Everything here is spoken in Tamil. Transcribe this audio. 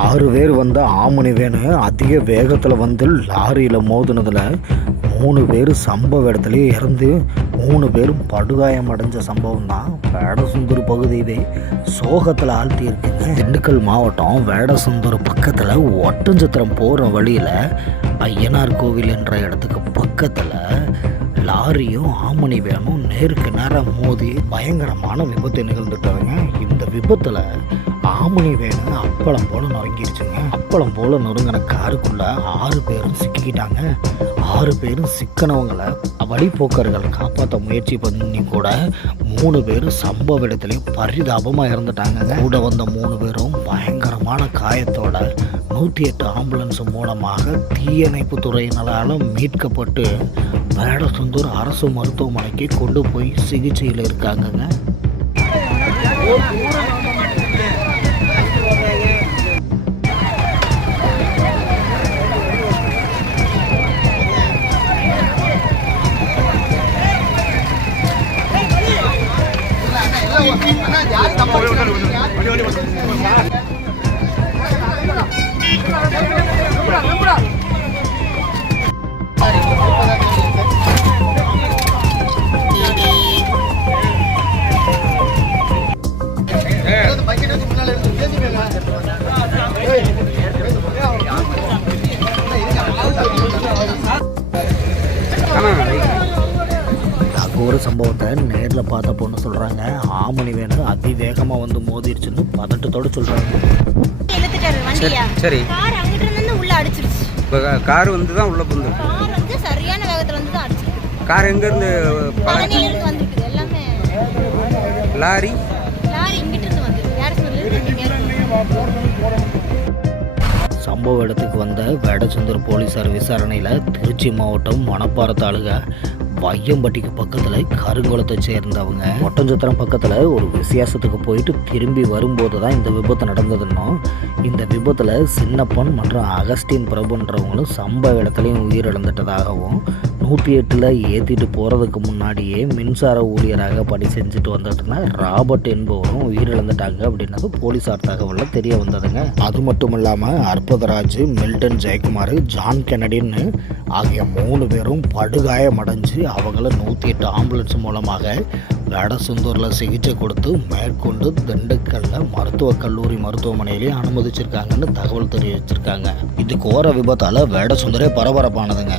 ஆறு பேர் வந்த ஆமணி வேனு அதிக வேகத்தில் வந்து லாரியில் மோதினதில் மூணு பேர் சம்பவ இடத்துலையே இறந்து மூணு பேரும் படுகாயம் அடைஞ்ச சம்பவம் தான் வேடசுந்தூர் பகுதியவே சோகத்தில் ஆழ்த்தி இருக்குங்க திண்டுக்கல் மாவட்டம் வேடசுந்தூர் பக்கத்தில் ஒட்டஞ்சத்திரம் போகிற வழியில் ஐயனார் கோவில் என்ற இடத்துக்கு பக்கத்தில் லாரியும் ஆமணி வேனும் நேருக்கு நேரம் மோதி பயங்கரமான விபத்து நிகழ்ந்துட்டாங்க இந்த விபத்தில் ஆமணி வேணும்னு அப்பளம் போல நொறுங்கிருச்சுங்க அப்பளம் போல நொறுங்கின காருக்குள்ள ஆறு பேரும் சிக்கிக்கிட்டாங்க. ஆறு பேரும் சிக்கனவங்களை வழிபோக்கர்கள் காப்பாற்ற முயற்சி பண்ணி கூட மூணு பேரும் சம்பவ இடத்துலையும் பரிதாபமாக இறந்துட்டாங்க கூட வந்த மூணு பேரும் பயங்கரமான காயத்தோட நூற்றி எட்டு ஆம்புலன்ஸ் மூலமாக தீயணைப்பு துறையினரால் மீட்கப்பட்டு வேடசுந்தூர் அரசு மருத்துவமனைக்கு கொண்டு போய் சிகிச்சையில் இருக்காங்கங்க. 我俩人能不 ஒரு சம்பவத்தை நேரில் பார்த்த பொண்ணு சொல்கிறாங்க ஆமணி வேணும் அதிவேகமாக வந்து மோதிருச்சுன்னு பதட்டத்தோடு சொல்கிறாங்க சரி கார் வந்து தான் உள்ளே வந்து சரியான வேகத்துல வந்து தான் கார் எங்கேருந்து லாரி? சம்பவ இடத்துக்கு வந்த வேடச்சந்தூர் போலீசார் விசாரணையில் திருச்சி மாவட்டம் மணப்பாறை தாலுகா வையம்பட்டிக்கு பக்கத்தில் கருங்குளத்தை சேர்ந்தவங்க. ஒட்டஞ்சத்திரம் பக்கத்தில் ஒரு விசேஷத்துக்கு போயிட்டு திரும்பி வரும்போது தான் இந்த விபத்து நடந்ததுன்னா இந்த விபத்தில் சின்னப்பன் மற்றும் அகஸ்டின் பிரபுன்றவங்களும் சம்பவ இடத்துலையும் உயிரிழந்துட்டதாகவும் நூற்றி எட்டில் ஏற்றிட்டு போகிறதுக்கு முன்னாடியே மின்சார ஊழியராக பணி செஞ்சுட்டு வந்துட்டுனா ராபர்ட் என்பவரும் உயிரிழந்துட்டாங்க அப்படின்னது போலீஸார் தகவலில் தெரிய வந்ததுங்க. அது மட்டும் இல்லாமல் அற்புதராஜ் மில்டன் ஜெயக்குமார் ஜான் கெனடின்னு ஆகிய மூணு பேரும் படுகாயமடைஞ்சு அவங்கள நூற்றி எட்டு ஆம்புலன்ஸ் மூலமாக வேடசுந்தூரில் சிகிச்சை கொடுத்து மேற்கொண்டு திண்டுக்கல்ல மருத்துவக் கல்லூரி மருத்துவமனையிலேயே அனுமதிச்சிருக்காங்கன்னு தகவல் தெரிவிச்சிருக்காங்க இது கோர விபத்தால் வேடசுந்தரே பரபரப்பானதுங்க.